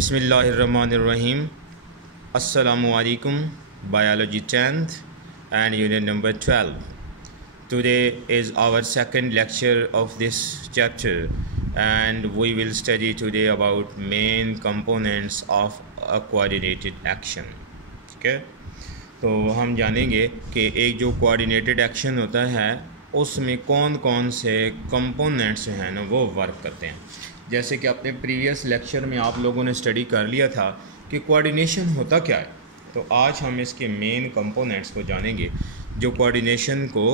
Bismillahirrahmanirrahim. Assalamu alaikum. Biology 10th and unit number 12. Today is our second lecture of this chapter and we will study today about main components of a coordinated action. ठीक है, तो हम जानेंगे कि एक जो coordinated action होता है उसमें कौन कौन से कंपोनेंट्स जो हैं ना वो वर्क करते हैं। जैसे कि अपने प्रीवियस लेक्चर में आप लोगों ने स्टडी कर लिया था कि कोऑर्डिनेशन होता क्या है, तो आज हम इसके मेन कंपोनेंट्स को जानेंगे जो कोऑर्डिनेशन को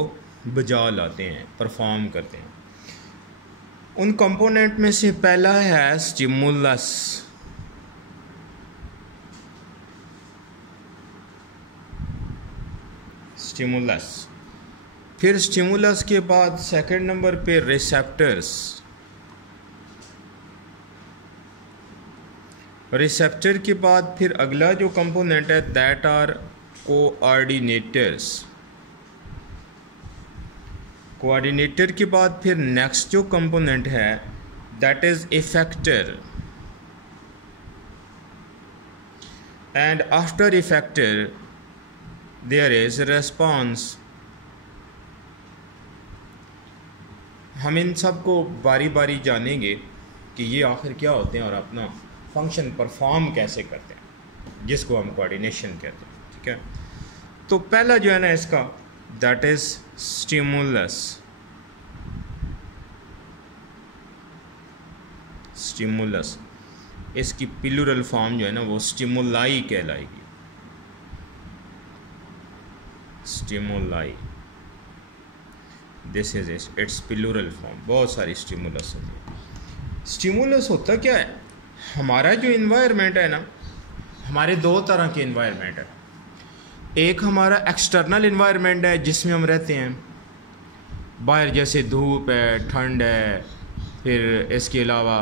बजा लाते हैं, परफॉर्म करते हैं। उन कंपोनेंट में से पहला है स्टिमुलस। स्टिमुलस, फिर स्टिमुलस के बाद सेकंड नंबर पे रिसेप्टर्स। रिसेप्टर के बाद फिर अगला जो कंपोनेंट है दैट आर कोऑर्डिनेटर्स। कोऑर्डिनेटर के बाद फिर नेक्स्ट जो कंपोनेंट है that is effector and after effector there is response. हम इन सब को बारी बारी जानेंगे कि ये आखिर क्या होते हैं और अपना फंक्शन परफॉर्म कैसे करते हैं, जिसको हम कोऑर्डिनेशन कहते हैं। ठीक है, तो पहला जो है ना इसका दैट इज स्टिमुलस। स्टिमुलस, इसकी प्लूरल फॉर्म जो है ना वो स्टिमुलाई कहलाएगी। Stimuli, this is its plural form. बहुत सारी स्टिमुलस होती है। स्टिमुलस होता क्या है, हमारा जो इन्वायरमेंट है ना, हमारे दो तरह के इन्वायरमेंट है। एक हमारा एक्सटर्नल इन्वायरमेंट है जिसमें हम रहते हैं, बाहर जैसे धूप है, ठंड है, फिर इसके अलावा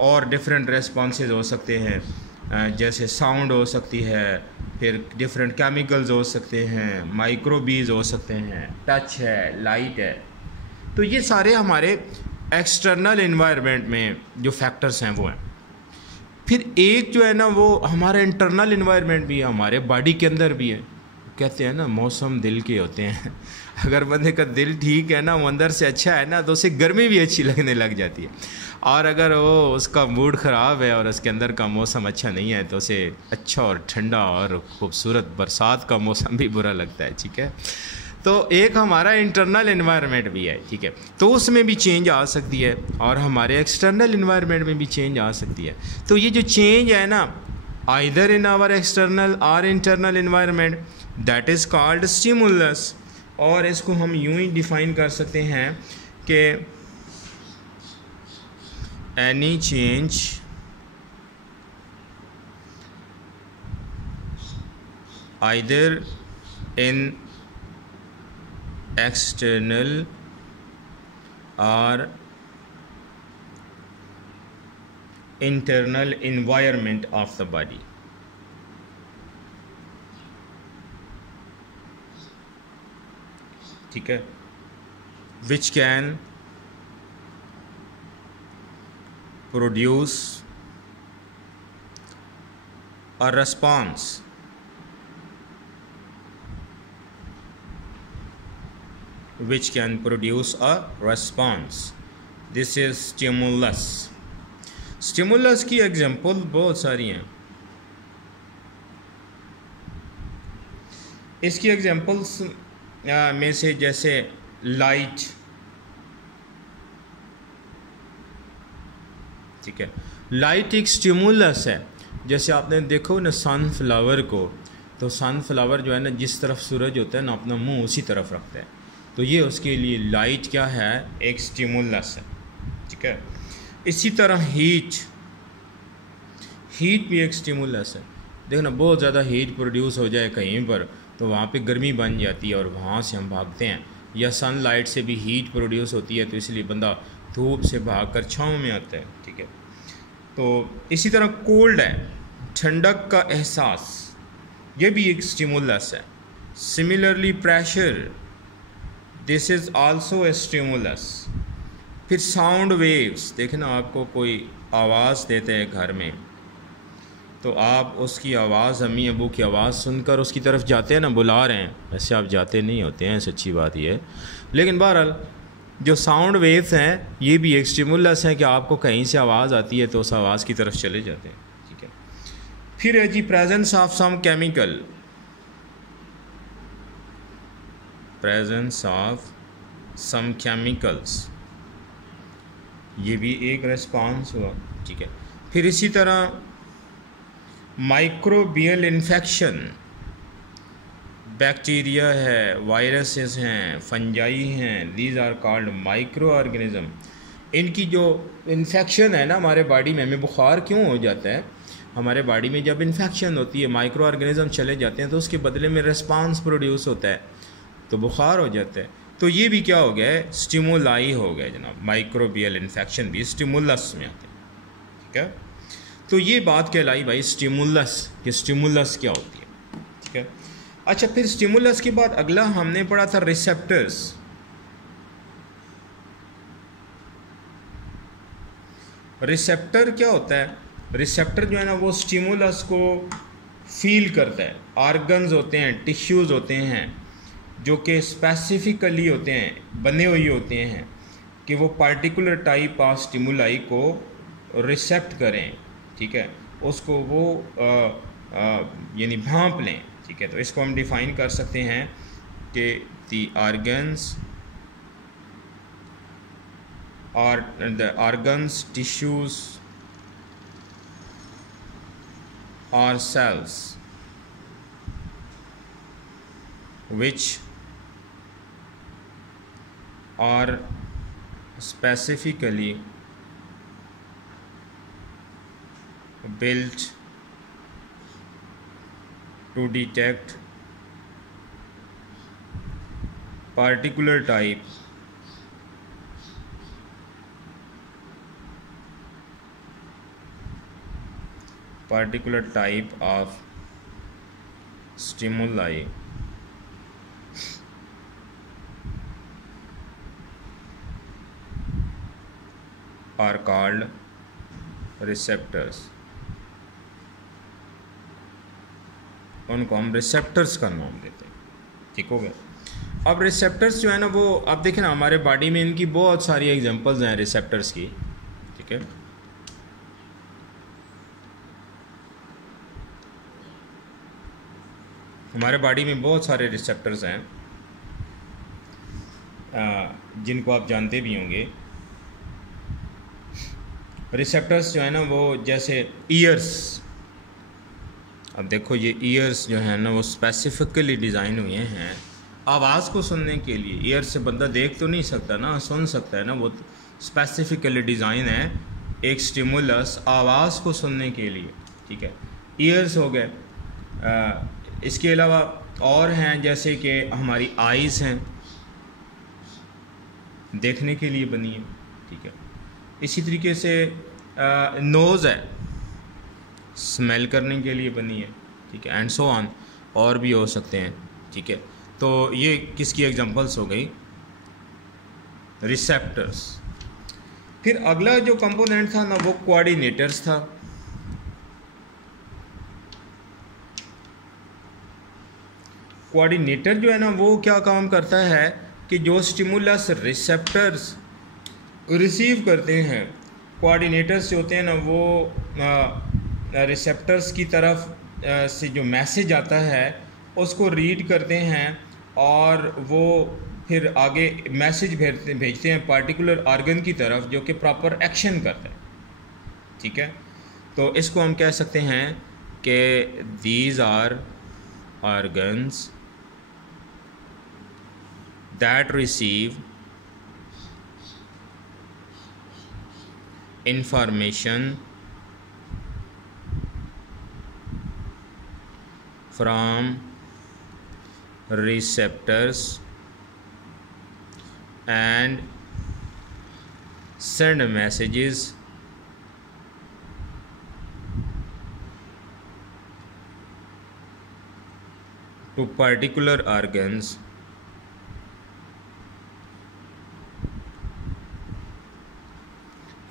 और डिफरेंट रेस्पॉन्सेज हो सकते हैं, जैसे साउंड हो सकती है, फिर डिफरेंट केमिकल्स हो सकते हैं, माइक्रोबीज हो सकते हैं, टच है, लाइट है। तो ये सारे हमारे एक्सटर्नल इन्वायरमेंट में जो फैक्टर्स हैं वो हैं। फिर एक जो है ना वो हमारा इंटरनल इन्वायरमेंट भी है, हमारे बॉडी के अंदर भी है। कहते हैं ना मौसम दिल के होते हैं। अगर बंदे का दिल ठीक है ना, वो अंदर से अच्छा है ना, तो उसे गर्मी भी अच्छी लगने लग जाती है। और अगर वो उसका मूड ख़राब है और उसके अंदर का मौसम अच्छा नहीं है तो उसे अच्छा और ठंडा और खूबसूरत बरसात का मौसम भी बुरा लगता है। ठीक है, तो एक हमारा इंटरनल इन्वायरमेंट भी है। ठीक है, तो उसमें भी चेंज आ सकती है और हमारे एक्सटर्नल इन्वायरमेंट में भी चेंज आ सकती है। तो ये जो चेंज है ना, आइदर इन आवर एक्सटर्नल और internal environment, that is called stimulus. और इसको हम यूं ही डिफाइन कर सकते हैं कि any change either in external or internal environment of the body। ठीक है, which can produce a response which can produce a response। This is stimulus। stimulus की एग्जाम्पल बहुत सारी हैं। इसकी एग्जाम्पल्स में से जैसे लाइट। ठीक है, लाइट एक स्टिमुलस है। जैसे आपने देखो ना सनफ्लावर को, तो सनफ्लावर जो है ना जिस तरफ सूरज होता है ना अपना मुंह उसी तरफ रखता है, तो ये उसके लिए लाइट क्या है, एक स्टिमुलस है। ठीक है, इसी तरह हीट भी एक स्टिमुलस है। देखना बहुत ज़्यादा हीट प्रोड्यूस हो जाए कहीं पर तो वहाँ पे गर्मी बन जाती है और वहाँ से हम भागते हैं, या सनलाइट से भी हीट प्रोड्यूस होती है तो इसलिए बंदा धूप से भागकर छाँव में आता है। ठीक है, तो इसी तरह कोल्ड है, ठंडक का एहसास, ये भी एक स्टिमुलस है। Similarly pressure, this is also a stimulus. फिर साउंड वेव्स, देखें ना आपको कोई आवाज़ देते हैं घर में, तो आप उसकी आवाज़, अम्मी अबू की आवाज़ सुनकर उसकी तरफ जाते हैं ना, बुला रहे हैं। वैसे आप जाते नहीं होते हैं, सच्ची बात ये है, लेकिन बहरहाल जो साउंड वेव्स हैं ये भी एक स्टिमुलस है कि आपको कहीं से आवाज़ आती है तो उस आवाज़ की तरफ चले जाते हैं। ठीक है, फिर है जी presence of some chemical, presence of some chemicals, ये भी एक रेस्पॉन्स हुआ। ठीक है, फिर इसी तरह माइक्रोबियल इन्फेक्शन, बैक्टीरिया है, वायरसेस हैं, फंजाई हैं, these are called microorganism. इनकी जो इन्फेक्शन है ना हमारे बॉडी में, हमें बुखार क्यों हो जाता है, हमारे बॉडी में जब इन्फेक्शन होती है, माइक्रो ऑर्गेनिज्म चले जाते हैं तो उसके बदले में रिस्पांस प्रोड्यूस होता है, तो बुखार हो जाता है। तो ये भी क्या हो गया है, स्टिमुलाई हो गया जनाब। माइक्रोबियल इन्फेक्शन भी स्टिमुलस में आते हैं। ठीक है, तो ये बात कहलाई भाई स्टिमुलस, कि स्टिमुलस क्या होती है। ठीक है, अच्छा, फिर स्टिमुलस के बाद अगला हमने पढ़ा था रिसेप्टर्स। रिसेप्टर क्या होता है, रिसेप्टर जो है ना वो स्टिमुलस को फील करता है। ऑर्गन्स होते हैं, टिश्यूज़ होते हैं जो कि स्पेसिफिकली होते हैं, बने हुए होते हैं कि वो पार्टिकुलर टाइप ऑफ स्टिमुलाई को रिसेप्ट करें। ठीक है, उसको वो यानी भांप लें। ठीक है, तो इसको हम डिफ़ाइन कर सकते हैं कि द ऑर्गन्स और द ऑर्गन्स, टिश्यूज़ और sales which are specifically built to detect particular type of stimuli are called receptors। उनको हम रिसेप्टर्स का नाम देते हैं। ठीक हो गया। अब रिसेप्टर्स जो है ना वो, आप देखें ना हमारे बॉडी में इनकी बहुत सारी एग्जांपल्स हैं रिसेप्टर्स की। ठीक है, हमारे बॉडी में बहुत सारे रिसेप्टर्स हैं जिनको आप जानते भी होंगे। रिसेप्टर्स जो है ना वो जैसे ईयर्स, अब देखो ये ईयर्स जो है ना वो स्पेसिफिकली डिज़ाइन हुए हैं आवाज़ को सुनने के लिए। ईयर से बंदा देख तो नहीं सकता ना, सुन सकता है ना, वो स्पेसिफिकली डिज़ाइन है एक स्टिमुलस आवाज़ को सुनने के लिए। ठीक है, ईयर्स हो गए। इसके अलावा और हैं जैसे कि हमारी आइज़ हैं, देखने के लिए बनी है। ठीक है, इसी तरीके से नोज़ है, स्मेल करने के लिए बनी है। ठीक है, एंड सो ऑन, और भी हो सकते हैं। ठीक है, तो ये किसकी एग्जांपल्स हो गई, रिसेप्टर्स। फिर अगला जो कंपोनेंट था ना वो कोऑर्डिनेटर्स था। कोऑर्डिनेटर जो है ना वो क्या काम करता है कि जो स्टिमुलस रिसेप्टर्स रिसीव करते हैं, कोऑर्डिनेटर्स जो होते हैं ना वो रिसेप्टर्स की तरफ से जो मैसेज आता है उसको रीड करते हैं और वो फिर आगे मैसेज भेजते हैं पार्टिकुलर ऑर्गन की तरफ जो कि प्रॉपर एक्शन करता है। ठीक है, तो इसको हम कह सकते हैं कि these are organs that receive information from receptors and send messages to particular organs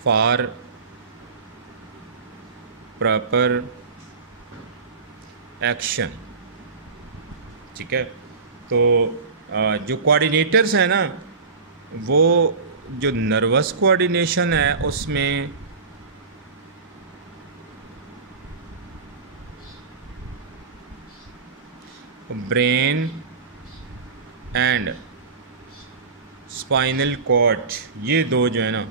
for proper action. ठीक है, तो जो कोऑर्डिनेटर्स हैं ना, वो जो नर्वस कोऑर्डिनेशन है उसमें ब्रेन एंड स्पाइनल कॉर्ड, ये दो जो है ना,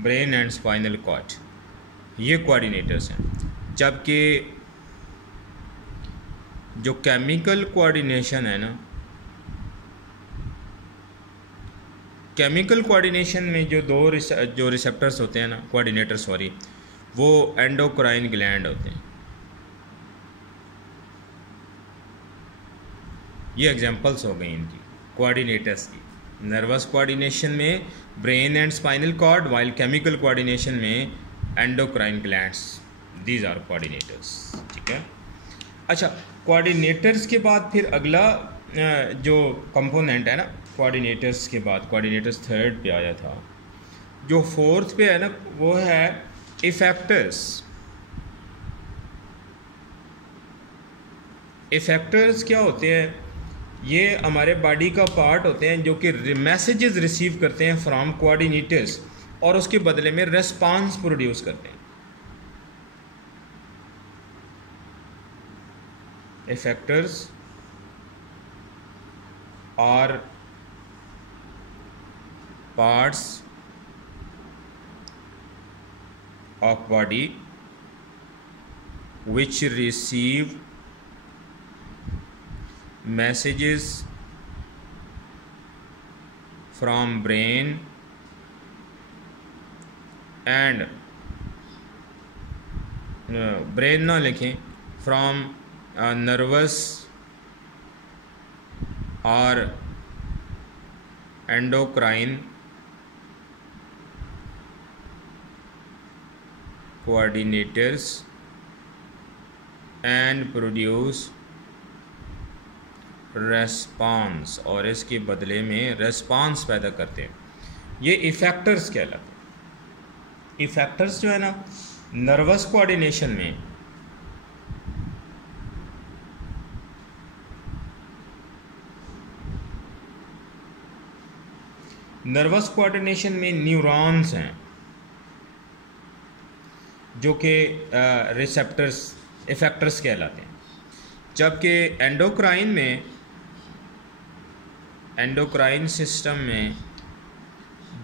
ब्रेन एंड स्पाइनल कॉर्ड, ये कोऑर्डिनेटर्स हैं। जबकि जो केमिकल कोऑर्डिनेशन है ना, केमिकल कोऑर्डिनेशन में जो जो रिसेप्टर्स होते हैं ना, कोऑर्डिनेटर सॉरी, वो एंडोक्राइन ग्लैंड होते हैं। ये एग्जांपल्स हो गई इनकी कोऑर्डिनेटर्स की। नर्वस कोऑर्डिनेशन में brain and spinal cord, while chemical coordination में endocrine glands, these are coordinators. ठीक है, अच्छा, कोऑर्डिनेटर्स के बाद फिर अगला जो कंपोनेंट है ना, कोऑर्डिनेटर्स के बाद, कोऑर्डिनेटर्स थर्ड पे आया था, जो फोर्थ पे है ना, वो है इफेक्टर्स। इफेक्टर्स क्या होते हैं? ये हमारे बॉडी का पार्ट होते हैं जो कि मैसेजेस रिसीव करते हैं फ्रॉम कोऑर्डिनेटर्स और उसके बदले में रेस्पॉन्स प्रोड्यूस करते हैं। Effectors are parts of body which receive messages from brain and brain ना लिखें, from nervous or endocrine coordinators and produce response, और इसके बदले में रेस्पॉन्स पैदा करते हैं। ये इफेक्टर्स कहलाते हैं। इफेक्टर्स जो है ना, नर्वस कोऑर्डिनेशन में न्यूरॉन्स हैं जो कि रिसेप्टर्स, इफेक्टर्स कहलाते हैं। जबकि एंडोक्राइन सिस्टम में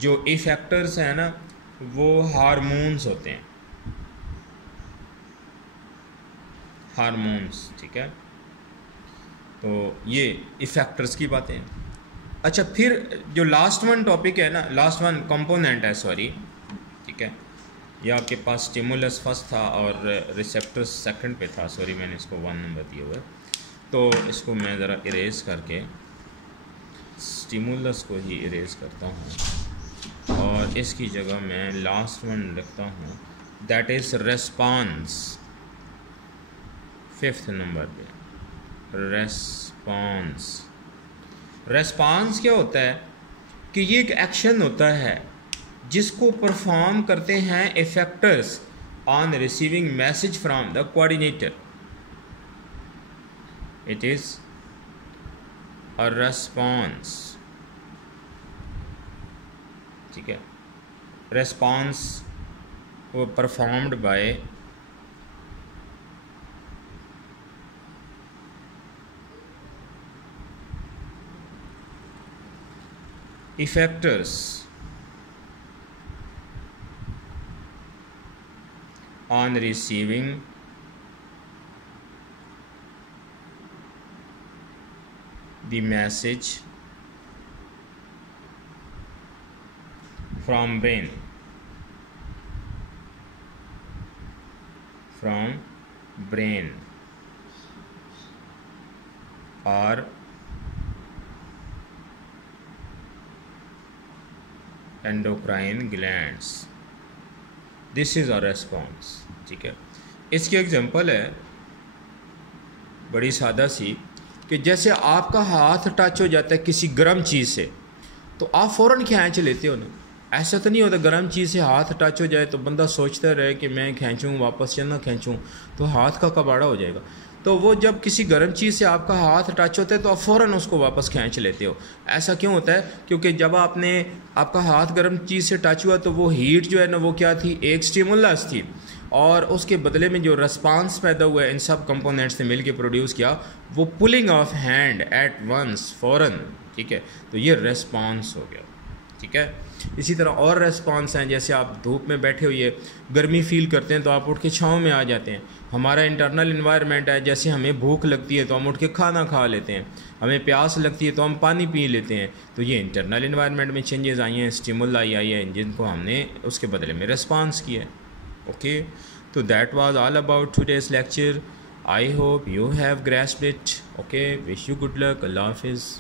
जो इफेक्टर्स हैं ना, वो हार्मोन्स होते हैं, हार्मोन्स। ठीक है, तो ये इफेक्टर्स की बातें हैं। अच्छा, फिर जो लास्ट वन टॉपिक है ना, लास्ट वन कंपोनेंट है, सॉरी, ठीक है, ये आपके पास स्टिमुलस फर्स्ट था और रिसेप्टर्स सेकंड पे था, सॉरी मैंने इसको 1 नंबर दिया हुआ है, तो इसको मैं ज़रा इरेज करके स्टिमुलस को ही इरेज करता हूँ और इसकी जगह मैं लास्ट वन लिखता हूँ, that is response. 5th number पे रेस्पॉन्स। रेस्पॉन्स क्या होता है कि ये एक एक्शन होता है जिसको परफॉर्म करते हैं effectors on receiving message from the coordinator. It is a response. ठीक है, रेस्पॉन्स वो performed by effectors on receiving the message from brain or endocrine glands. This is a response. ठीक है, इसकी एग्जांपल है बड़ी सादा सी, कि जैसे आपका हाथ टच हो जाता है किसी गर्म चीज़ से तो आप फ़ौरन खींच लेते हो ना, ऐसा तो नहीं होता गर्म चीज़ से हाथ टच हो जाए तो बंदा सोचता रहे कि मैं खींचूँ वापस या ना खींचूँ, तो हाथ का कबाड़ा हो जाएगा। तो वो जब किसी गर्म चीज़ से आपका हाथ टच होता है तो आप फ़ौरन उसको वापस खींच लेते हो। ऐसा क्यों होता है? क्योंकि जब आपका हाथ गर्म चीज़ से टच हुआ तो वो हीट जो है ना वो क्या थी, एक स्टिमुलस थी, और उसके बदले में जो रिस्पांस पैदा हुआ है इन सब कंपोनेंट्स ने मिलकर प्रोड्यूस किया, वो pulling of hand at once, फ़ौरन। ठीक है, तो ये रिस्पांस हो गया। ठीक है, इसी तरह और रेस्पॉन्स हैं, जैसे आप धूप में बैठे हुए गर्मी फील करते हैं तो आप उठ के छाँव में आ जाते हैं। हमारा इंटरनल इन्वायरमेंट है, जैसे हमें भूख लगती है तो हम उठ के खाना खा लेते हैं, हमें प्यास लगती है तो हम पानी पी लेते हैं। तो ये इंटरनल इन्वायरमेंट में चेंजेस आई हैं, स्टिमुलाई आई है, जिनको हमने उसके बदले में रिस्पॉन्स किया है। ओके, तो that was all about today's lecture. I hope you have grasped it. Okay, wish you good luck. Allah हाफिज़।